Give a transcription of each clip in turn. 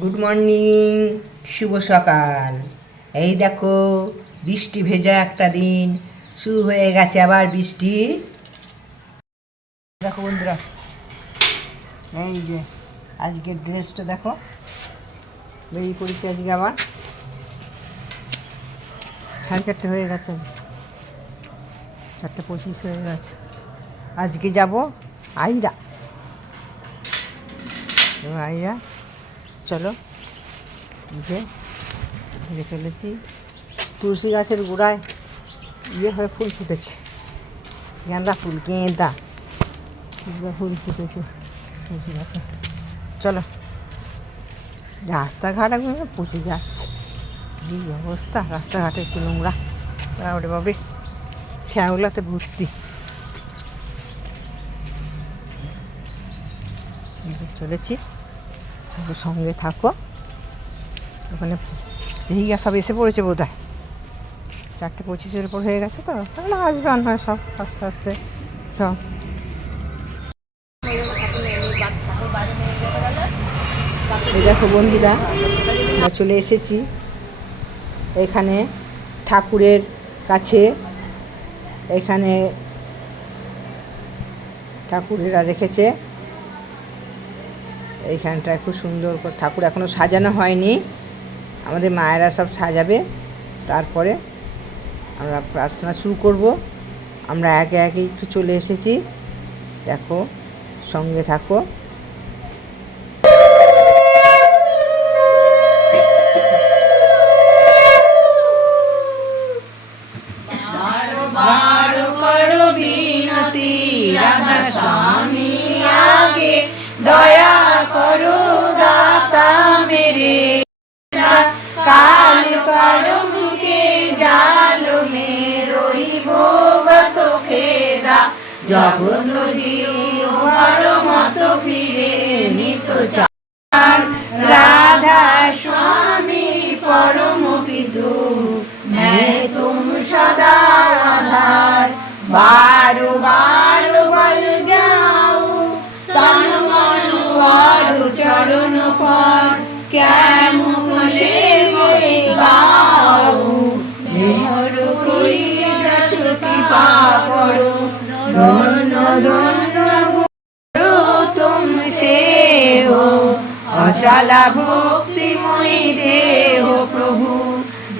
Good morning, শুভ সকাল। এই দেখো বৃষ্টি ভেজা একটা দিন শুরু হয়ে গেছে, আবার বৃষ্টি। দেখো বন্ধুরা, এই যে আজকের ড্রেসটা দেখো, বেরিয়ে পড়েছি আজকে আবার। 4:30 হয়ে গেছে, 4:25 হয়ে গেছে। আজকে যাব আইরা। আইরা চলো, ঘুরে চলেছি। তুলসী গাছের গোড়ায় হয়ে ফুল ফুটেছে, গেঁদা ফুল, গেঁদা ফুল ফুটেছে তুলসী গাছে। চলো, রাস্তাঘাট একদম পচে যাচ্ছে, এই অবস্থা। রাস্তাঘাটে একটু নোংরা, ওরে বাবা, শ্যাওলাতে ভর্তি। চলেছি, সঙ্গে থাকো। ওখানে রিয়া সব এসে পড়েছে বোধ হয়, 4:25 উপর হয়ে গেছে, তো তাহলে আসবে আর হয় সব আস্তে আস্তে সব। এই দেখো বন্ধুরা, আমরা চলে এসেছি এখানে ঠাকুরের কাছে। এখানে ঠাকুরেরা রেখেছে, এইখানটায় খুব সুন্দর করে ঠাকুর এখনও সাজানো হয়নি, আমাদের মায়েরা সব সাজাবে, তারপরে আমরা প্রার্থনা শুরু করব। আমরা একে একে একটু চলে এসেছি, দেখো, সঙ্গে থাকো। স্বামী আগে দয়া করো দাতা মেরে, কাল করো মুখে জাল মে রইব গত খেদা, জগৎ বড় মত ফিরে নিত চার, রাধা স্বামী পরম বিদু, मैं तुम सदा आधार, बारो बारो बल जाओ तन मन और चरण पर, क्या मुख से गाओ, मेहर कोई जस कृपा करो, धन्य धन्य गुरु तुमसे हो, अचला भक्तिमयी देह प्रभु,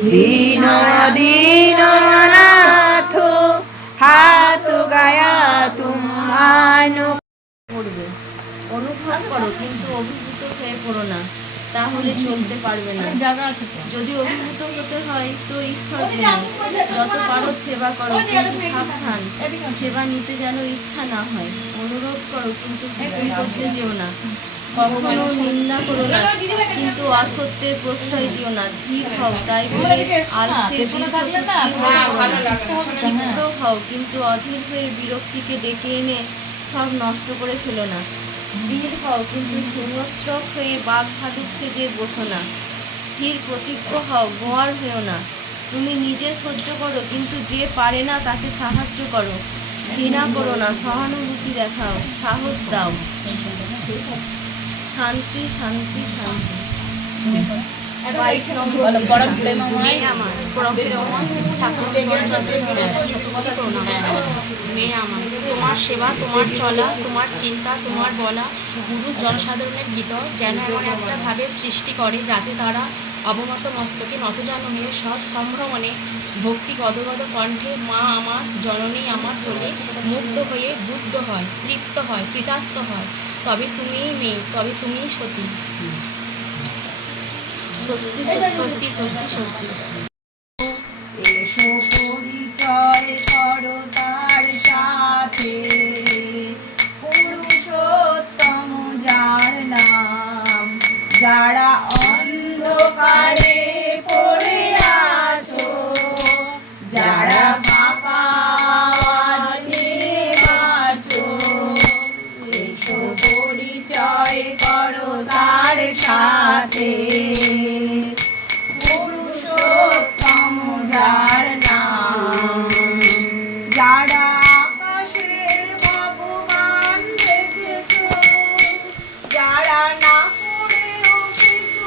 दीन दीन नाथ हाथ गाया तुम आनो। অনুভব করো কিন্তু অভিভূত হয়ে পড়ো না, তাহলে চলতে পারবে না। যদি অভিভূত হতে হয় তো ঈশ্বর যত পারো সেবা করো, কিন্তু সাবধান, সেবা নিতে যেন ইচ্ছা না হয়। অনুরোধ করো কিন্তু করতে যেও না, কখনো নিন্দা করো না, কিন্তু অসত্যের প্রশ্রয় দিও না। ধীর হও তাই বলে আলসে ক্ষিপ্র হও, কিন্তু অধীর হয়ে বিরক্তিকে ডেকে এনে সব নষ্ট করে ফেলো না। বীর হও কিন্তু হিংস্রক হয়ে বাঘ ভালুক সেজে বসো না। স্থির প্রতিজ্ঞ হও, গোয়ার হয়েও না। তুমি নিজে সহ্য করো, কিন্তু যে পারে না তাকে সাহায্য করো। ঘৃণা করো না, সহানুভূতি দেখাও, সাহস দাও। শান্তি শান্তি শান্তি। 22 নম্বর মেয়ে আমার, মেয়ে আমার, তোমার সেবা, তোমার চলা, তোমার চিন্তা, তোমার বলা গুরু জনসাধারণের ভিতর যেন এমন একটা ভাবের সৃষ্টি করে, যাতে তারা অবনত মস্তকে নতজানু হয়ে সম্ভ্রমণে ভক্তি গদগদ কণ্ঠে মা আমার, জননী আমার বলে মুগ্ধ হয়ে বুদ্ধ হয়, তৃপ্ত হয়, কৃতার্থ হয়। তবে তুমিই মেয়ে, তবে তুমিই সতী। স্বস্তি স্বস্তি স্বস্তি স্বস্তি। এসো পরিচয় করো তার সাথে, পুরুষোত্তম যার নাম, যারা অন্ধকারে পড়ে আছো, যারা বাবা আছো, এসো পরিচয় করো তার সাথে, পুরুষোত্তম যার নাম, যারা আকাশের ভগবান দেখেছো, যারা না পড়েও কিছু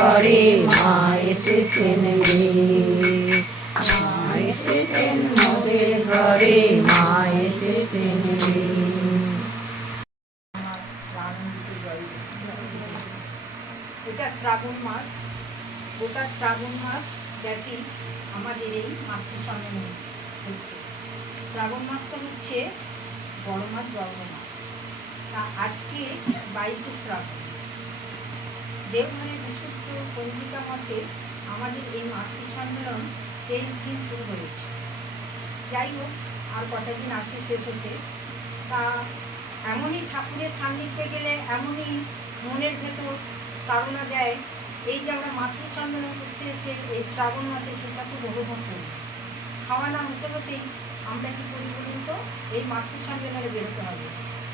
ঘরে মা এসেছেন রে, মা এসেছেন মোদের ঘরে, মা এসেছেন রে। এটা শ্রাবণ মাস, গোটা শ্রাবণ মাস ব্যাপী আমাদের এই মাতৃসম্মেলন হচ্ছে। শ্রাবণ মাসটা হচ্ছে বড় মাস, জন্ম মাস। তা আজকে 22শে শ্রাবণ। দেওঘরের বিশুদ্ধ পঞ্জিকা মতে আমাদের এই মাতৃসম্মেলন 23 দিন শুরু হয়েছে। যাই হোক, আর কটা দিন আছে শেষ হতে। তা এমনই ঠাকুরের সান্নিধ্যে গেলে এমনই মনের ভেতর তাড়না দেয়, এই যে আমরা মাতৃসম্মেলন করতে এসে এই শ্রাবণ মাসে সেটা খুব অনুভব করি। খাওয়া না হতে হতেই আমরা কী করি বলুন তো, এই মাতৃসম্মেলনে বেরোতে হবে।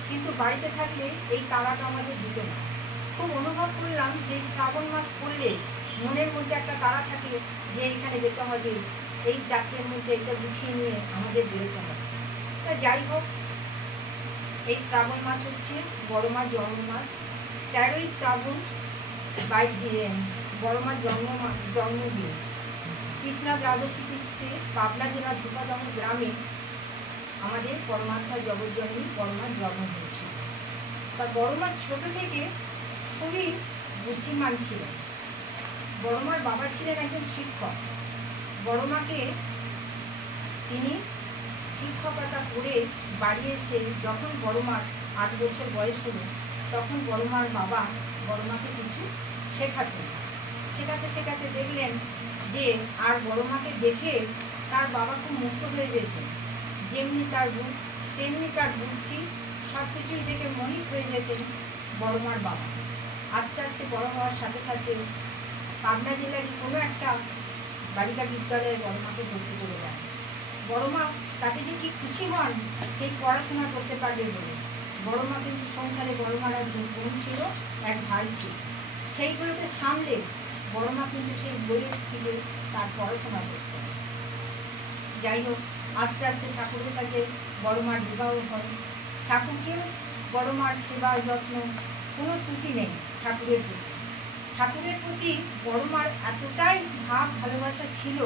কিন্তু বাড়িতে থাকলে এই তাড়াটা আমাদের দিত না। খুব অনুভব করলাম যে এই শ্রাবণ মাস পড়লে মনের মধ্যে একটা তাড়া থাকে যে এইখানে যেতে হবে, এই যাত্রার মধ্যে এটা গুছিয়ে নিয়ে আমাদের বেরোতে হবে। তা যাই হোক, এই শ্রাবণ মাস হচ্ছে বড় মার জন্ম মাস। 13ই শ্রাবণ বড় মার জন্মদিন। কৃষ্ণা দ্বাদশী তিথিতে পাবনা জেলার ধূপাদহ গ্রামে আমাদের পরমাত্মা জগৎজননী বড় মার জন্ম হয়েছিল। তা বড় মার ছোট থেকে খুবই বুদ্ধিমান ছিলেন। বড় মার বাবা ছিলেন একজন শিক্ষক। বড় মাকে তিনি শিক্ষকতা করে বাড়ি এসে যখন বড় মার 8 বছর বয়স হলো, তখন বড় মার বাবা বড় মাকে কিছু শেখাতেন। শেখাতে শেখাতে দেখলেন যে আর বড় মাকে দেখে তার বাবা খুব মুগ্ধ হয়ে যেতেন। যেমনি তার রূপ তেমনি তার বুদ্ধি, সব কিছুই দেখে মোহিত হয়ে যেতেন বড় মার বাবা। আস্তে আস্তে বড় হওয়ার সাথে সাথে পাবনা জেলারই কোনো একটা বালিকা বিদ্যালয়ে বড় মাকে ভর্তি করে দেন। বড় মা তাতে যে কি খুশি হন সেই পড়াশোনা করতে পারবে বলে। বড় মা কিন্তু সংসারে বড় মার এক বোন ছিল, এক ভাই ছিল। সেইগুলোকে সামলে বড় মা কিন্তু সেই বইয়ের থেকে তার পড়াশোনা করতেন। যাই হোক, আস্তে আস্তে ঠাকুরের সাথে বড় মার বিবাহ হয়। ঠাকুরকেও বড় মার সেবা যত্ন কোনো ত্রুটি নেই ঠাকুরের প্রতি। ঠাকুরের প্রতি বড় মার এতটাই ভাব ভালোবাসা ছিল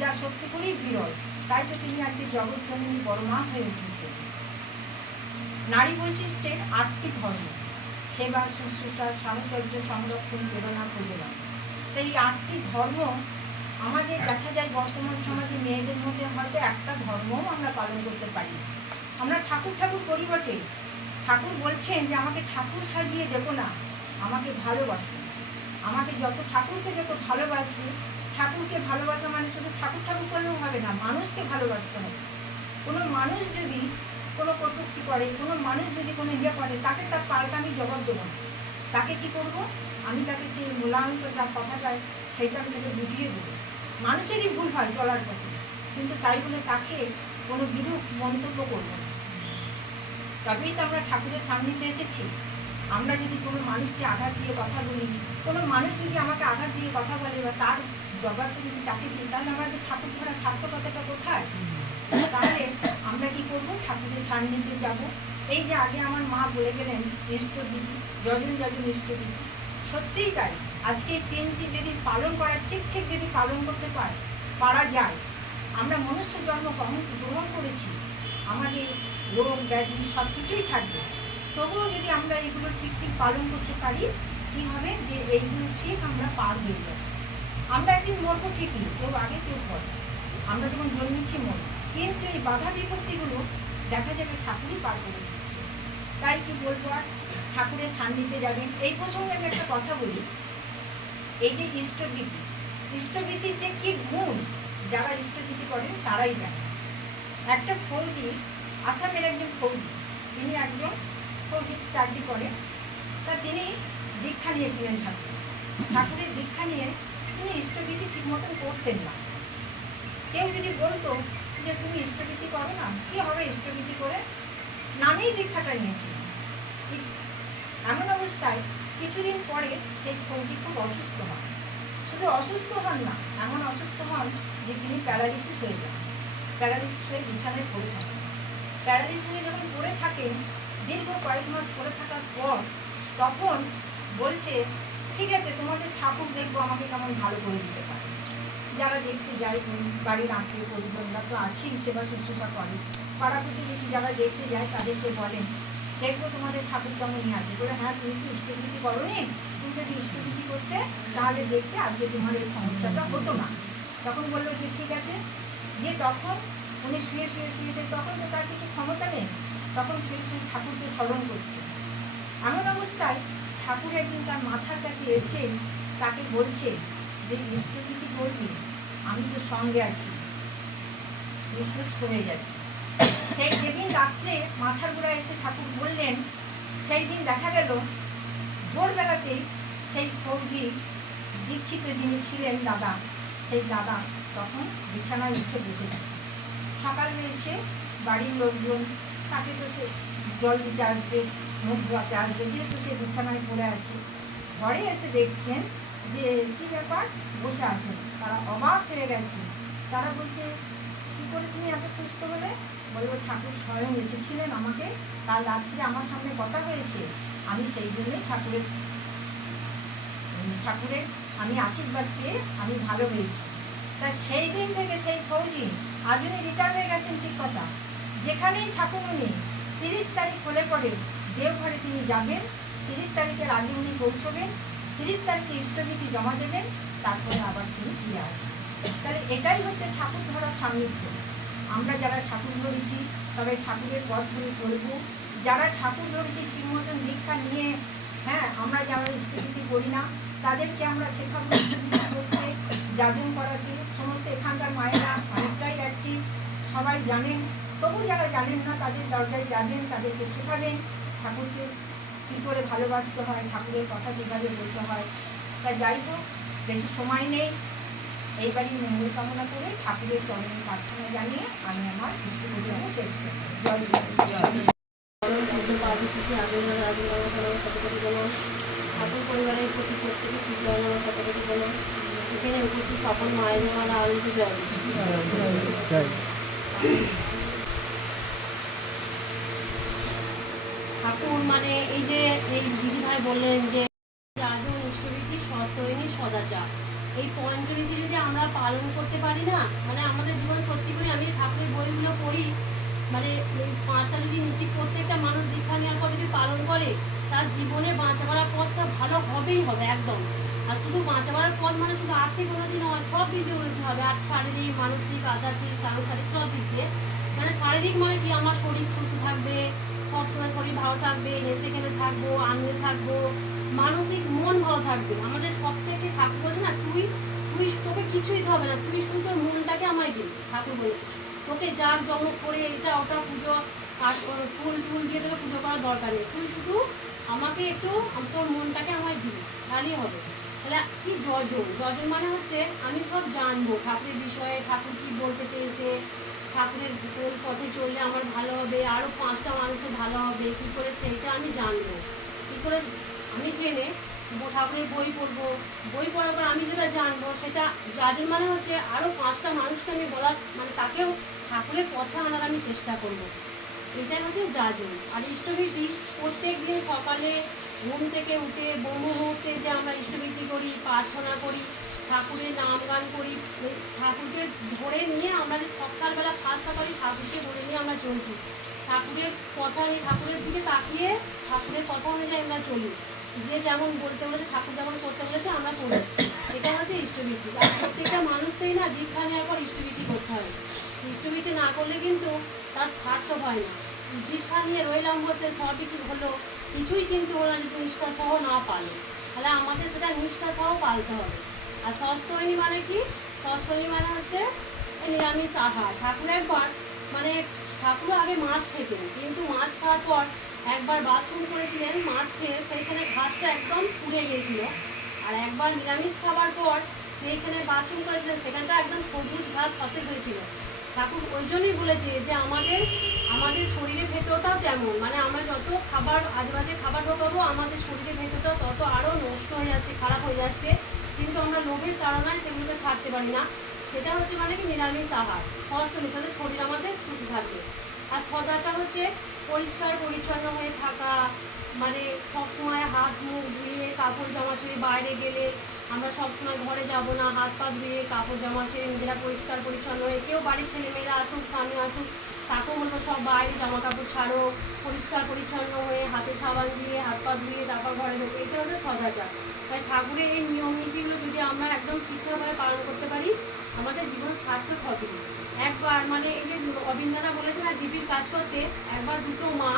যা সত্যি করেই বিরল। তাই তো তিনি আজকে জগৎজননী বড় মা হয়ে উঠেছেন। নারী বৈশিষ্ট্যের 8টি ধর্ম: সেবা, শুশ্রূষা, সাহচর্য, সংরক্ষণ, প্রেরণা, প্রযোজনা। তাই এই 8টি ধর্ম আমাদের দেখা যায় বর্তমান সমাজে মেয়েদের মধ্যে হয়তো একটা ধর্মও আমরা পালন করতে পারি। আমরা ঠাকুর ঠাকুর করি বটে, ঠাকুর বলছেন যে আমাকে ঠাকুর সাজিয়ে দেবো না, আমাকে ভালোবাসো। আমাকে ঠাকুরকে যত ভালোবাসবে, ঠাকুরকে ভালোবাসা মানে শুধু ঠাকুর ঠাকুর করলেও হবে না, মানুষকে ভালোবাসতে হবে। কোনো মানুষ যদি কোনো কটূক্তি করে, কোনো মানুষ যদি কোনো করে, তাকে তার পাল্টা আমি জবাব দেবো না। তাকে কি করব? আমি তাকে যে মূল্যায়ন করে তার কথাটায় সেটা আমি তাকে বুঝিয়ে দেবো। মানুষেরই ভুল হয় চলার পথে, কিন্তু তাই বলে তাকে কোনো বিরূপ মন্তব্য করব না। তবেই তো আমরা ঠাকুরের সান্নিধ্যে এসেছি। আমরা যদি কোনো মানুষকে আঘাত দিয়ে কথা বলি, কোনো মানুষ যদি আমাকে আঘাত দিয়ে কথা বলে বা তার জবাবটা যদি তাকে দিই, তাহলে আমাদের ঠাকুর ধরা সার্থকতাটা কোথায়? তাহলে আমরা কি করব? ঠাকুরের সান্নিধ্যে যাব। এই যে আগে আমার মা বলে গেলেন ইষ্টবিধি, যজন যজন ইষ্টবিধি, সত্যিই তাই। আজকে এই 3টি যদি পালন করার ঠিক যদি পালন করতে পারা যায়, আমরা মনুষ্য জন্ম গ্রহণ করেছি, আমাদের রোগ ব্যাধি সব কিছুই থাকবে। তবুও যদি আমরা এইগুলো ঠিক পালন করতে পারি, কি হবে? যে এইগুলো ঠিক আমরা পার হয়ে যাব। আমরা একদিন মরবো ঠিকই, কেউ আগে কেউ পরে, আমরা যখন জন্মেছি মরবো, কিন্তু এই বাধা বিপত্তিগুলো দেখা যাবে ঠাকুরই পার করে দিচ্ছে। তাই কি বলবো, আর ঠাকুরের সান্নিধ্যে যাবেন। এই প্রসঙ্গে আমি একটা কথা বলি, এই যে ইষ্টভীতির যে কি গুণ, যারা ইষ্টভীতি করেন তারাই জানেন। একটা ফৌজি, আসামের একজন ফৌজি, তিনি একজন ফৌজির চাকরি করেন। তা তিনি দীক্ষা নিয়েছিলেন ঠাকুরের দীক্ষা নিয়ে তিনি ইষ্টভীতি ঠিক মতন করতেন না। কেউ যদি বলতো যে তুমি ইষ্টভীতি করো না, কি হবে ইষ্টভীতি করে, নামেই দীক্ষাটা নিয়েছিলেন। এমন অবস্থায় কিছুদিন পরে সেই ফৌজি খুব অসুস্থ হন। শুধু অসুস্থ হন না, এমন অসুস্থ হন যে তিনি প্যারালিসিস হয়ে যান। প্যারালিসিস হয়ে বিছানায় পড়ে থাকেন। প্যারালিসিস হয়ে যখন পড়ে থাকেন, দীর্ঘ কয়েক মাস পড়ে থাকার পর তখন বলছে ঠিক আছে তোমাদের ঠাকুর দেখবো আমাকে কেমন ভালো করে দিতে পারে। যারা দেখতে যায় বাড়ির আত্মীয় পরিজনরা তো আছেই, সেবা শুশ্রূষা করে, পাড়া প্রতিবেশী যারা দেখতে যায় তাদেরকে বলেন দেখবো তোমাদের ঠাকুর কেমনই আছে। বলে হ্যাঁ তুমি তো ইষ্টভীতি করো নি, তুমি যদি ইষ্টভীতি করতে তাহলে দেখতে আজকে তোমার এই সমস্যাটা হতো না। তখন বললো যে ঠিক আছে। দিয়ে তখন উনি শুয়ে শুয়ে শুয়ে শুয়ে, তখন তো তার কিছু ক্ষমতা নেই, তখন শুয়ে শুয়ে ঠাকুরকে স্মরণ করছে। এমন অবস্থায় ঠাকুর একদিন তার মাথার কাছে এসে তাকে বলছে যে ইষ্টভীতি করবি, আমি তো সঙ্গে আছি, তুই সুস্থ হয়ে যাবে। সেই যেদিন রাত্রে মাথার গোড়ায় এসে ঠাকুর বললেন, সেই দিন দেখা গেল ভোরবেলাতেই সেই ফৌজি দীক্ষিত যিনি ছিলেন দাদা, সেই দাদা তখন বিছানায় উঠে বসেছে। সকাল হয়েছে, বাড়ির লোকজন তাকে তো সে জল দিতে আসবে, মুখ ধোয়াতে আসবে, যেহেতু সে বিছানায় পড়ে আছে। ঘরে এসে দেখছেন যে কী ব্যাপার, বসে আছেন। তারা অবাক হয়ে গেছে। তারা বলছে কী করে তুমি এত সুস্থ হলে? বলবো ঠাকুর স্বয়ং এসেছিলেন আমাকে, কাল রাত্রে আমার সামনে কথা হয়েছে, আমি সেই জন্যই ঠাকুরের আমি আশীর্বাদ পেয়ে আমি ভালো হয়েছি। তা সেই দিন থেকে সেই ফৌজি আজ উনি রিটার্ন হয়ে গেছেন, ঠিক কথা। যেখানেই থাকুন উনি 30 তারিখ হলে পরে দেওঘরে তিনি যাবেন, 30 তারিখের আগে উনি পৌঁছবেন, 30 তারিখে ইষ্টভীতি জমা দেবেন, তারপরে আবার তিনি ফিরে আসবেন। তাহলে এটাই হচ্ছে ঠাকুর ধরার সান্নিধ্য। আমরা যারা ঠাকুর ধরেছি তবে ঠাকুরের পথ ধরে চলব। যারা ঠাকুর ধরেছি ঠিক মতন দীক্ষা নিয়ে, হ্যাঁ, আমরা যারা ইষ্টভীতি করি না তাদেরকে আমরা শেখাবো ইষ্টভীতি করতে, যাজন করাতে। সমস্ত এখানকার মায়েরা অনেকটাই অ্যাক্টিভ, সবাই জানেন। তবু যারা জানেন না তাদের দরজায় যাবেন, তাদেরকে শেখাবেন ঠাকুরকে কী করে ভালোবাসতে হয়, ঠাকুরের কথা কীভাবে বলতে হয়। তা যাই হোক, বেশি সময় নেই, এইবারই মঙ্গল কামনা করে ঠাকুরের চরণে প্রার্থনা জানিয়ে আমি আমার ইষ্টভোজন শেষ করি। ঠাকুর পরিবারের প্রতি প্রত্যেকে শ্রীচরণ শতকোটি বলো। এখানে উপস্থিত সকল মায়ের মারা আনন্দ জয়। ঠাকুর মানে এই যে এই দিদিভাই বললেন যে যাজন ইষ্টভীতি সস্তরিণী সদাচার, এই পঞ্চনীতি যদি আমরা পালন করতে পারি না, মানে আমাদের জীবন সত্যি করে, আমি ঠাকুরের বইগুলো পড়ি, মানে এই 5টা যদি নীতি প্রত্যেকটা মানুষ দীক্ষা নেওয়ার পর যদি পালন করে, তার জীবনে বাঁচা বাড়ার পথটা ভালো হবেই হবে একদম। আর শুধু বাঁচা বাড়ার পথ মানে শুধু আর্থিক উন্নতি নয়, সব দিক দিয়ে উন্নতি হবে। আর শারীরিক, মানসিক, আধ্যাত্মিক, সাংসারিক সব দিক দিয়ে। মানে শারীরিক মানে কি, আমার শরীর সুস্থ থাকবে, সবসময় শরীর ভালো থাকবে, হেসে খেলে থাকবো, আনন্দে থাকবো। মানসিক মন ভালো থাকবে। আমাদের সব থেকে ঠাকুর বলছে না, তুই তোকে কিছুই দিতে হবে না, তুই শুধু তোর মনটাকে আমায় দিবি। ঠাকুর বলেছে তোকে জাগ জমক করে এটা ওটা পুজো আর ফুল দিয়ে তোকে পুজো করার দরকার নেই, তুই শুধু আমাকে একটু তোর মনটাকে আমায় দিবি, তাহলেই হবে। তাহলে কি যজন মানে হচ্ছে আমি সব জানবো ঠাকুরের বিষয়ে, ঠাকুর কি বলতে চেয়েছে, ঠাকুরের কোন পথে চললে আমার ভালো হবে, আরও 5টা মানুষের ভালো হবে, কী করে সেইটা আমি জানবো। কী করে আমি জেনে ঠাকুরের বই পড়বো, বই পড়ার পর আমি যেটা জানবো সেটা যাজন মানে হচ্ছে আরও 5টা মানুষকে আমি বলার, মানে তাকেও ঠাকুরের পথে আনার আমি চেষ্টা করবো। এটাই হচ্ছে যাজন। আর ইষ্টভীতি প্রত্যেক দিন সকালে ঘুম থেকে উঠে ব্রহ্ম মুহূর্তে যে আমরা ইষ্টভীতি করি, প্রার্থনা করি, ঠাকুরের নাম গান করি, ঠাকুরকে ধরে নিয়ে আমরা যে সকালবেলা ফার্স্ট করি, ঠাকুরকে ধরে নিয়ে আমরা চলছি, ঠাকুরের কথা নিয়ে, ঠাকুরের দিকে তাকিয়ে ঠাকুরের কথা অনুযায়ী আমরা চলি। যে যেমন বলতে বলেছে, ঠাকুর যেমন করতে বলেছে আমরা করি, এটা হচ্ছে ইষ্টভীতি। আর প্রত্যেকটা মানুষকেই না দীক্ষা নেওয়ার পর ইষ্টভীতি করতে হবে। ইষ্টভীতি না করলে কিন্তু তার সার্থক হয় না। দীক্ষা নিয়ে রইলাম বসে সবই কি হলো, কিছুই কিন্তু ওরা যদি নিষ্ঠা সহ না পালে, তাহলে আমাদের সেটা নিষ্ঠা সহ পালতে হবে। আর সস্তৈনী মানে কি, সস্তৈনী মানে হচ্ছে নিরামিষ আহার। ঠাকুর একবার মানে ঠাকুর আগে মাছ খেতেন, কিন্তু মাছ খাওয়ার পর একবার বাথরুম করেছিলেন, মাছ খেয়ে সেইখানে ঘাসটা একদম পুড়ে গিয়েছিল। আর একবার নিরামিষ খাবার পর সেইখানে বাথরুম করেছিলেন, সেখানটা একদম সবুজ ঘাস সতেজ হয়েছিল। ঠাকুর ওই জন্যই বলেছে যে আমাদের শরীরের ভেতরটাও তেমন, মানে আমরা যত খাবার আজেবাজে খাবার ঢোকাবো আমাদের শরীরের ভেতরটাও তত আরও নষ্ট হয়ে যাচ্ছে, খারাপ হয়ে যাচ্ছে, কিন্তু আমরা লোভের তাড়নায় সেগুলোকে ছাড়তে পারি না। সেটা হচ্ছে মানে কি নিরামিষ আহার। স্বাস্থ্য নিতে শরীর আমাদের সুস্থ থাকবে। আর সদাচার হচ্ছে পরিষ্কার পরিচ্ছন্ন হয়ে থাকা, মানে সবসময় হাত মুখ ধুয়ে কাপড় জামা ছেড়ে বাইরে গেলে আমরা সবসময় ঘরে যাব না, হাত পা ধুয়ে কাপড় জামা ছেড়ে নিজেরা পরিষ্কার পরিচ্ছন্ন হয়ে, কেউ বাড়ির ছেলেমেয়েরা আসুক স্বামী আসুক তাকেও বলবো সব বাইরে জামা কাপড় ছাড়ো, পরিষ্কার পরিচ্ছন্ন হয়ে হাতে সাবান দিয়ে হাত পা ধুয়ে তারপর ঘরে ঢোকে, এটা হচ্ছে সদাচার। তাই ঠাকুরের এই নিয়ম নীতিগুলো যদি আমরা একদম ঠিকঠাকভাবে পালন করতে পারি আমাদের জীবন সার্থক হবে। একবার মানে এই যে অবিন্দারা বলেছে না দিদির কাজ করতে, একবার দুটো মা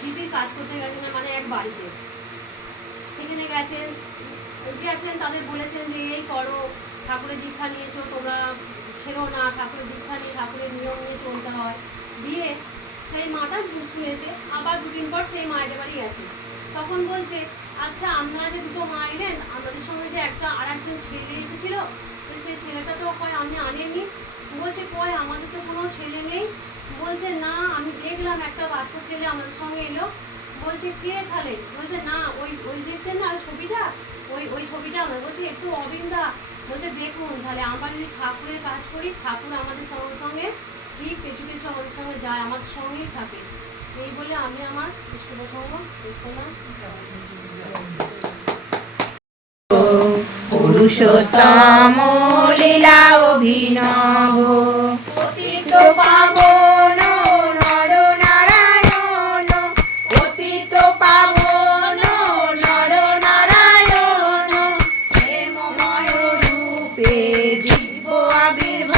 দিদির কাজ করতে গেছেন মানে এক বাড়িতে, সেখানে গেছেন তাদের বলেছেন যে এই করো, ঠাকুরের দীক্ষা নিয়েছো তোমরা, ছেড়ো না, ঠাকুরের দীক্ষা নিয়ে ঠাকুরের নিয়ম নিয়ে চলতে হয়। দিয়ে সেই মাটা শুনেছে, আবার দুদিন পর সেই মায়েদের বাড়ি গেছে, তখন বলছে আচ্ছা আপনারা যে দুটো মা এলেন আপনাদের সঙ্গে যে আর একজন ছেলে এসেছিল, তো সেই ছেলেটা তো কয় আপনি আনেননি, বলছে কয় আমাদের তো কোনো ছেলে নেই, বলছে না আমি দেখলাম একটা বাচ্চা ছেলে আমাদের সঙ্গে এলো, বলছে কে তাহলে, বলছে না ওই দেখছেন না ওই ছবিটা, ওই ছবিটা আমার, বলছে একটু অবিন্দা, বলছে দেখুন তাহলে আমরা যদি ঠাকুরের কাজ করি ঠাকুর আমাদের সঙ্গে সঙ্গে ঠিক কিছু কিছু আমাদের সঙ্গে যায়, আমাদের সঙ্গেই থাকে। এই বলে আমি আমার শুভ সঙ্গ শেষ করলাম। পুরুষোত্তম লীলা অভিনব পতিত পাবন নর নারায়ণ, পতিত পাবন নর নারায়ণ, প্রেমময় রূপে দিব্য আবির্ভাব